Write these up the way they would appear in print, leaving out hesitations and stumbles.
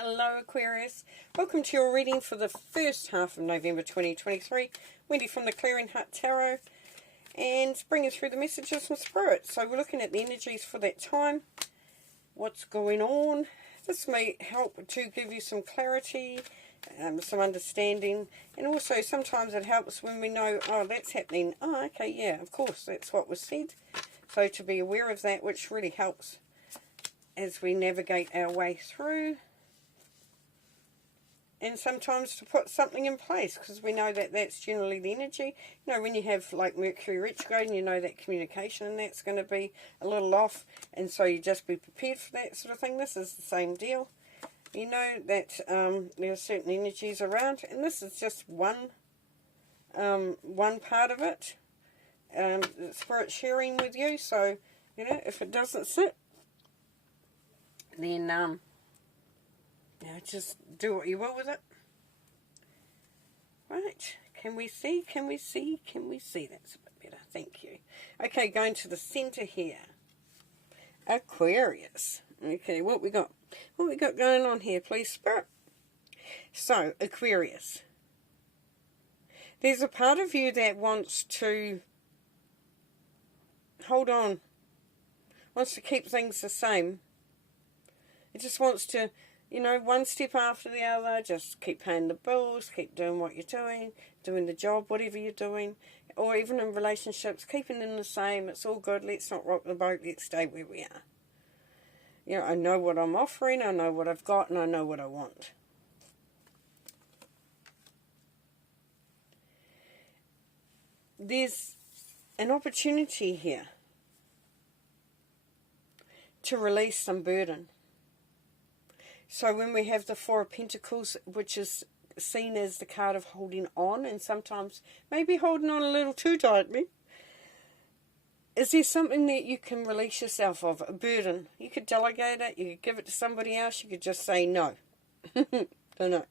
Hello Aquarius, welcome to your reading for the first half of November 2023. Wendy from the Clearing Heart Tarot, and bringing through the messages from Spirit. So we're looking at the energies for that time, what's going on. This may help to give you some clarity, some understanding, and also sometimes it helps when we know, oh, that's happening. Oh, okay, yeah, of course, that's what was said. So to be aware of that, which really helps as we navigate our way through. And sometimes to put something in place, because we know that that's generally the energy. You know, when you have like Mercury retrograde, and you know that communication and that's going to be a little off, and so you just be prepared for that sort of thing. This is the same deal. You know that there are certain energies around, and this is just one part of it. The Spirit sharing with you. So you know, if it doesn't sit, then just do what you will with it. Right, can we see? Can we see? Can we see? That's a bit better, thank you. Okay, going to the centre here. Aquarius. Okay, what we got? What we got going on here, please, Spirit? So, Aquarius. There's a part of you that wants to hold on. Wants to keep things the same. It just wants to, you know, one step after the other, just keep paying the bills, keep doing what you're doing the job, whatever you're doing, or even in relationships, keeping them the same. It's all good, let's not rock the boat, let's stay where we are. You know, I know what I'm offering, I know what I've got, and I know what I want. There's an opportunity here to release some burden. So when we have the Four of Pentacles, which is seen as the card of holding on, and sometimes maybe holding on a little too tightly, is there something that you can release yourself of, a burden? You could delegate it, you could give it to somebody else, you could just say no. Don't know.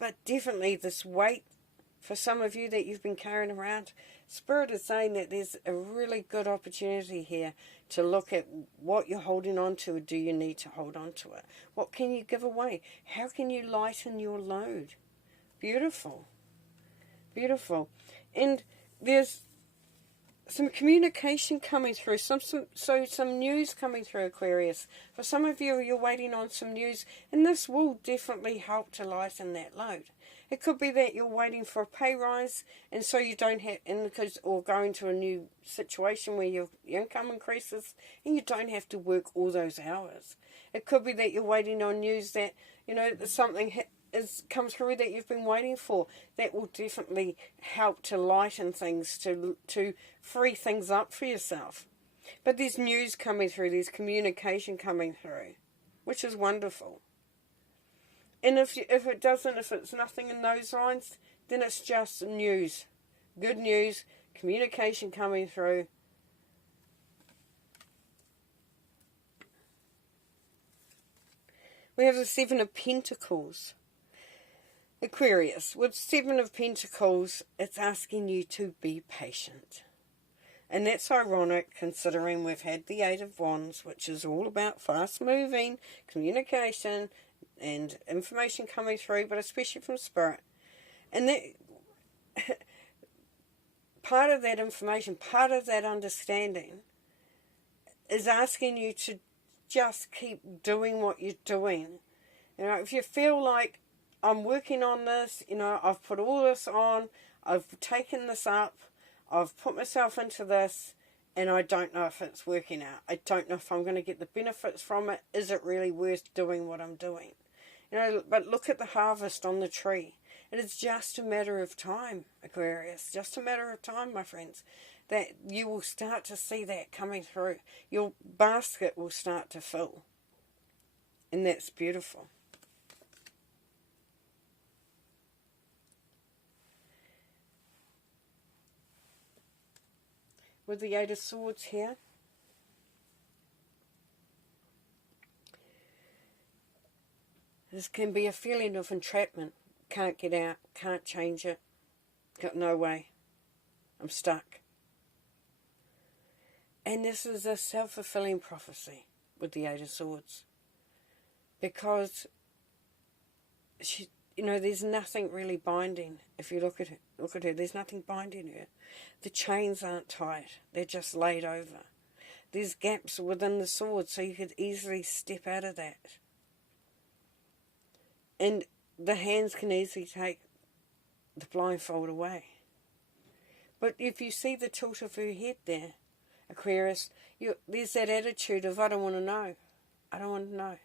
But definitely this weight, for some of you that you've been carrying around, Spirit is saying that there's a really good opportunity here to look at what you're holding on to. Do you need to hold on to it? What can you give away? How can you lighten your load? Beautiful. Beautiful. And there's some communication coming through, some news coming through, Aquarius. For some of you, you're waiting on some news, and this will definitely help to lighten that load. It could be that you're waiting for a pay rise, and so you don't have, or going to a new situation where your income increases, and you don't have to work all those hours. It could be that you're waiting on news that, you know, something has come through that you've been waiting for. That will definitely help to lighten things, to free things up for yourself. But there's news coming through, there's communication coming through, which is wonderful. And if it's nothing in those lines, then it's just news. Good news, communication coming through. We have the Seven of Pentacles. Aquarius, with Seven of Pentacles, it's asking you to be patient. And that's ironic considering we've had the Eight of Wands, which is all about fast moving, communication, and information coming through, but especially from Spirit. And that part of that information, part of that understanding is asking you to just keep doing what you're doing. You know, if you feel like, I'm working on this, you know, I've put all this on, I've taken this up, I've put myself into this, and I don't know if it's working out. I don't know if I'm going to get the benefits from it. Is it really worth doing what I'm doing? You know, but look at the harvest on the tree. It is just a matter of time, Aquarius. Just a matter of time, my friends, that you will start to see that coming through. Your basket will start to fill. And that's beautiful. With the Eight of Swords here, this can be a feeling of entrapment. Can't get out, can't change it, got no way, I'm stuck. And this is a self-fulfilling prophecy with the Eight of Swords. Because she, you know, there's nothing really binding. If you look at her, there's nothing binding her. The chains aren't tight. They're just laid over. There's gaps within the sword, so you could easily step out of that. And the hands can easily take the blindfold away. But if you see the tilt of her head there, Aquarius, there's that attitude of, I don't want to know. I don't want to know.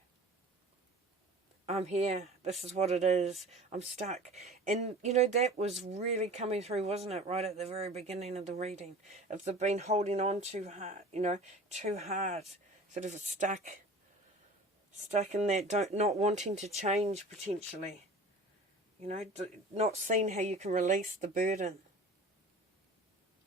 I'm here. This is what it is. I'm stuck. And, you know, that was really coming through, wasn't it, right at the very beginning of the reading? If they've been holding on too hard, you know, too hard, sort of stuck in that, not wanting to change potentially. You know, not seeing how you can release the burden.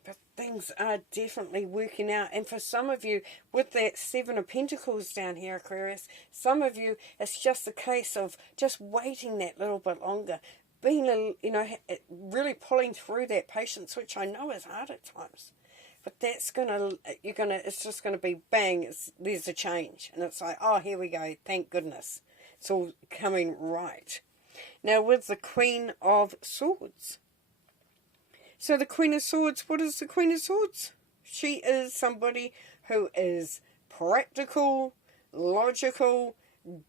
But things are definitely working out. And for some of you, with that Seven of Pentacles down here, Aquarius, some of you, it's just a case of just waiting that little bit longer. Being, you know, really pulling through that patience, which I know is hard at times. But that's it's just going to be bang, there's a change. And it's like, oh, here we go, thank goodness. It's all coming right. Now with the Queen of Swords. So the Queen of Swords, what is the Queen of Swords? She is somebody who is practical, logical,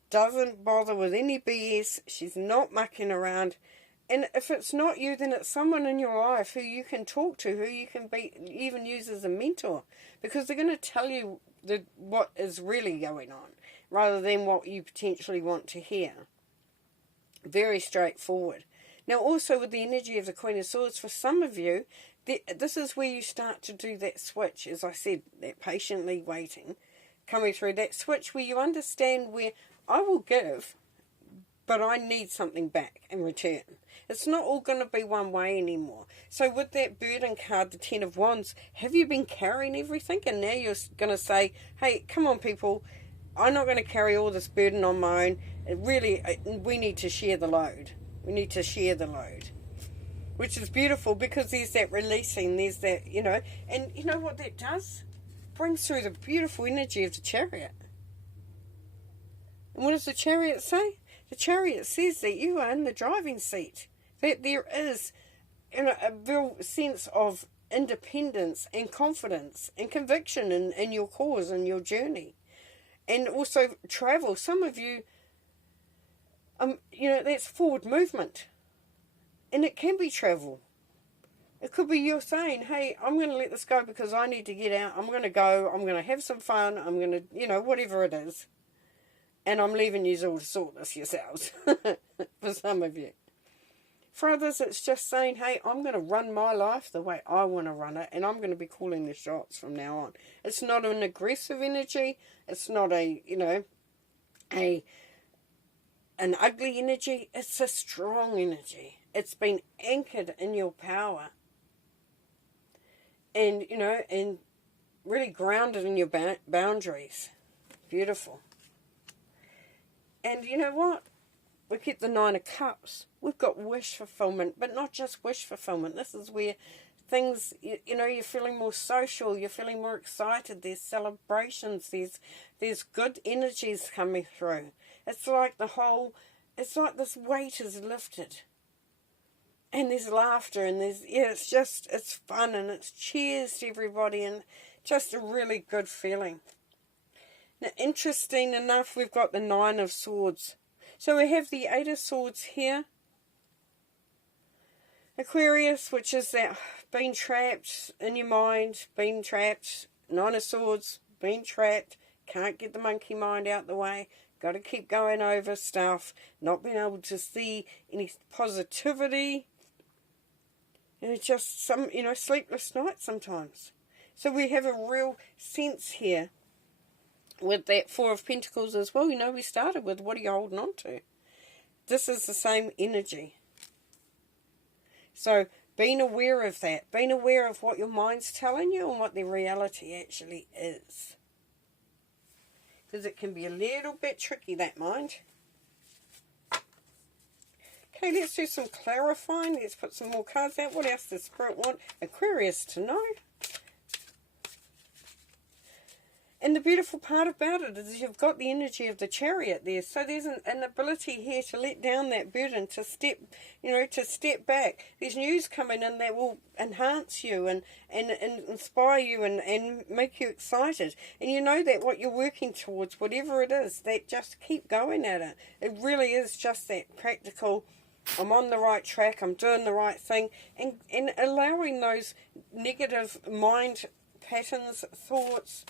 doesn't bother with any BS. She's not mucking around. And if it's not you, then it's someone in your life who you can talk to, who you can even use as a mentor. Because they're going to tell you what is really going on, rather than what you potentially want to hear. Very straightforward. Now also with the energy of the Queen of Swords, for some of you, this is where you start to do that switch, as I said, that patiently waiting, coming through that switch where you understand where I will give, but I need something back in return. It's not all going to be one way anymore. So with that burden card, the Ten of Wands, have you been carrying everything? And now you're going to say, hey, come on people, I'm not going to carry all this burden on my own. We need to share the load. We need to share the load. Which is beautiful because there's that releasing, there's that, you know. And you know what that does? Brings through the beautiful energy of the Chariot. And what does the Chariot say? The Chariot says that you are in the driving seat. That there is, you know, a real sense of independence and confidence and conviction in your cause and your journey. And also travel. Some of you, you know, that's forward movement. And it can be travel. It could be you're saying, hey, I'm going to let this go because I need to get out. I'm going to go. I'm going to have some fun. I'm going to, you know, whatever it is. And I'm leaving you all to sort this yourselves. For some of you. For others, it's just saying, hey, I'm going to run my life the way I want to run it. And I'm going to be calling the shots from now on. It's not an aggressive energy. It's not a, you know, an ugly energy. It's a strong energy. It's been anchored in your power. And, you know, and really grounded in your boundaries. Beautiful. And you know what? We get the Nine of Cups. We've got wish fulfillment, but not just wish fulfillment. This is where things, you know, you're feeling more social, you're feeling more excited, there's celebrations, there's good energies coming through. It's like it's like this weight is lifted. And there's laughter, and it's fun, and it's cheers to everybody, and just a really good feeling. Now, interesting enough, we've got the Nine of Swords. So we have the Eight of Swords here. Aquarius, which is that being trapped in your mind, being trapped. Nine of Swords, being trapped. Can't get the monkey mind out the way. Got to keep going over stuff. Not being able to see any positivity. And it's just some, you know, sleepless nights sometimes. So we have a real sense here with that Four of Pentacles as well. You know, we started with, what are you holding on to? This is the same energy. So being aware of that. Being aware of what your mind's telling you and what the reality actually is. Because it can be a little bit tricky, that mind. Okay, let's do some clarifying. Let's put some more cards out. What else does Spirit want Aquarius to know? And the beautiful part about it is you've got the energy of the Chariot there. So there's an ability here to let down that burden, to step, to step back. There's news coming in that will enhance you and inspire you and make you excited. And you know that what you're working towards, whatever it is, that just keep going at it. It really is just that practical, I'm on the right track, I'm doing the right thing, and allowing those negative mind patterns, thoughts,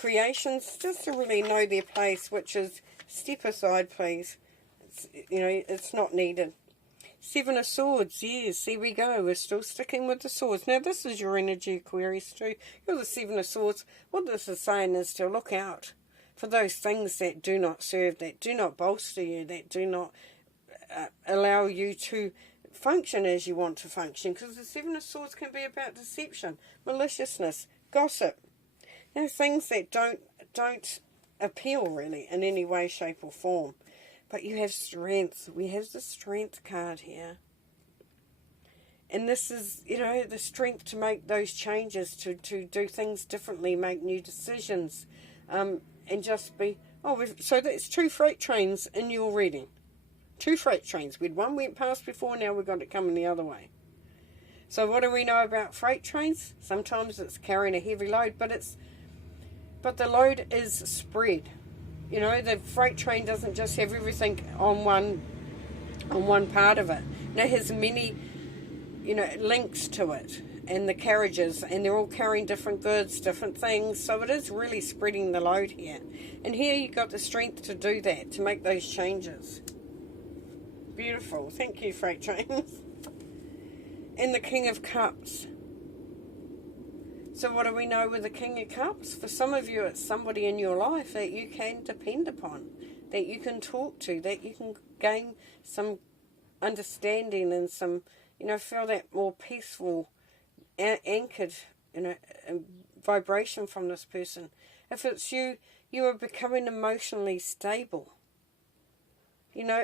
creations, just to really know their place, which is step aside, please. It's not needed. Seven of Swords, yes, there we go. We're still sticking with the swords. Now, this is your energy, Aquarius, too. You're the Seven of Swords. What this is saying is to look out for those things that do not serve, that do not bolster you, that do not allow you to function as you want to function. Because the Seven of Swords can be about deception, maliciousness, gossip. Things that don't appeal really in any way, shape or form. But you have strength. We have the Strength card here. And this is, the strength to make those changes, to do things differently, make new decisions, and just be... so that's 2 freight trains in your reading. 2 freight trains. One went past before, now we've got it coming the other way. So what do we know about freight trains? Sometimes it's carrying a heavy load, but the load is spread. The freight train doesn't just have everything on one part of it. It has many, links to it, and the carriages, and they're all carrying different goods, different things. So it is really spreading the load here. And here you've got the strength to do that, to make those changes. Beautiful. Thank you, freight trains. And the King of Cups. So what do we know with the King of Cups? For some of you, it's somebody in your life that you can depend upon, that you can talk to, that you can gain some understanding and some, feel that more peaceful, anchored, vibration from this person. If it's you, you are becoming emotionally stable.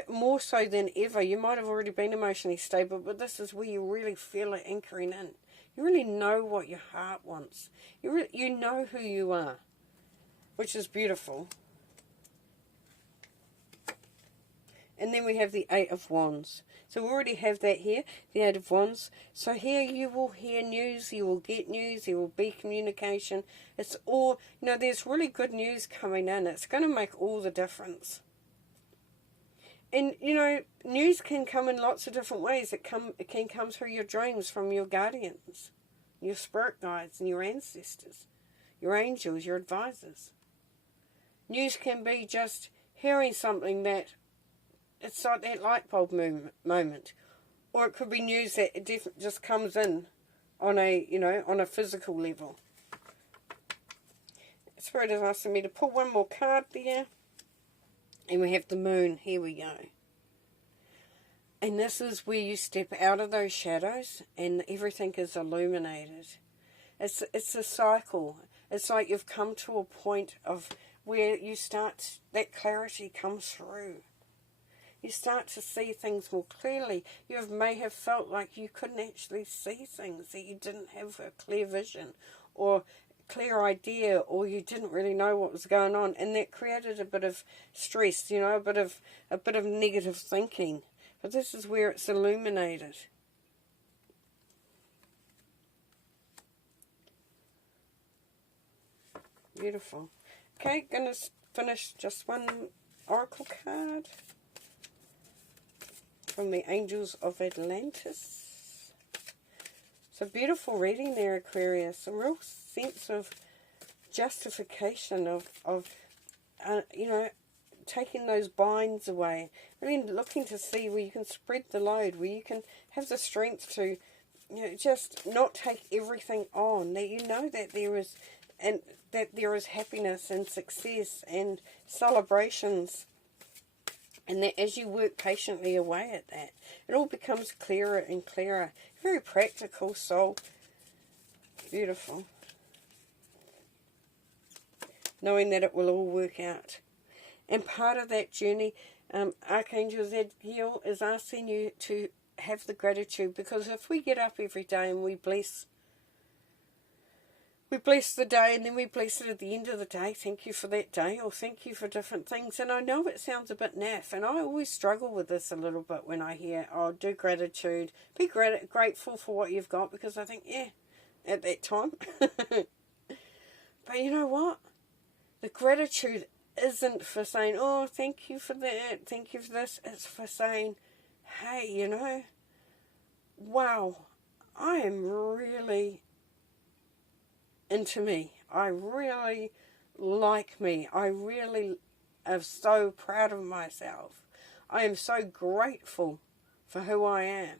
More so than ever. You might have already been emotionally stable, but this is where you really feel it anchoring in. You really know what your heart wants. You know who you are, which is beautiful. And then we have the Eight of Wands. So we already have that here, the Eight of Wands. So here you will hear news, you will get news, there will be communication. It's all, there's really good news coming in. It's going to make all the difference. And, news can come in lots of different ways. It can come through your dreams from your guardians, your spirit guides and your ancestors, your angels, your advisors. News can be just hearing something that, it's like that light bulb moment. Or it could be news that it just comes in on a, on a physical level. Spirit is asking me to pull one more card there. And we have the Moon. Here we go. And this is where you step out of those shadows and everything is illuminated. It's a cycle. It's like you've come to a point of where you start, that clarity comes through. You start to see things more clearly. You may have felt like you couldn't actually see things, that you didn't have a clear vision or clear idea, or you didn't really know what was going on, and that created a bit of stress, a bit of negative thinking. But this is where it's illuminated. Beautiful. Okay, gonna finish just one oracle card from the Angels of Atlantis. So beautiful reading there, Aquarius. A real sense of justification of taking those binds away. Really looking to see where you can spread the load, where you can have the strength to, just not take everything on. That that there is happiness and success and celebrations. And that as you work patiently away at that, it all becomes clearer and clearer. Very practical soul. Beautiful. Knowing that it will all work out. And part of that journey, Archangel Zadkiel is asking you to have the gratitude. Because if we get up every day and we bless we bless the day, and then we bless it at the end of the day. Thank you for that day, or thank you for different things. And I know it sounds a bit naff, and I always struggle with this a little bit when I hear, oh, do gratitude, be grateful for what you've got, because I think, yeah, at that time. But you know what? The gratitude isn't for saying, oh, thank you for that, thank you for this. It's for saying, hey, you know, wow, I am really into me. I really like me. I really am so proud of myself. I am so grateful for who I am.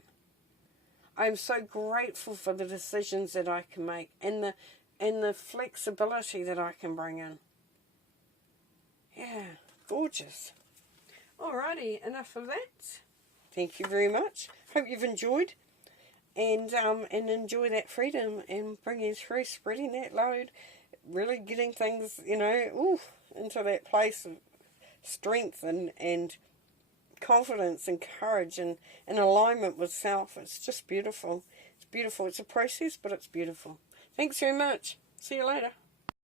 I am so grateful for the decisions that I can make, and the flexibility that I can bring in. Yeah, gorgeous. Alrighty, enough of that. Thank you very much. Hope you've enjoyed, and enjoy that freedom and bringing through, spreading that load, really getting things, you know, into that place of strength and confidence and courage and alignment with self. It's just beautiful. It's beautiful. It's a process, but it's beautiful. Thanks very much. See you later.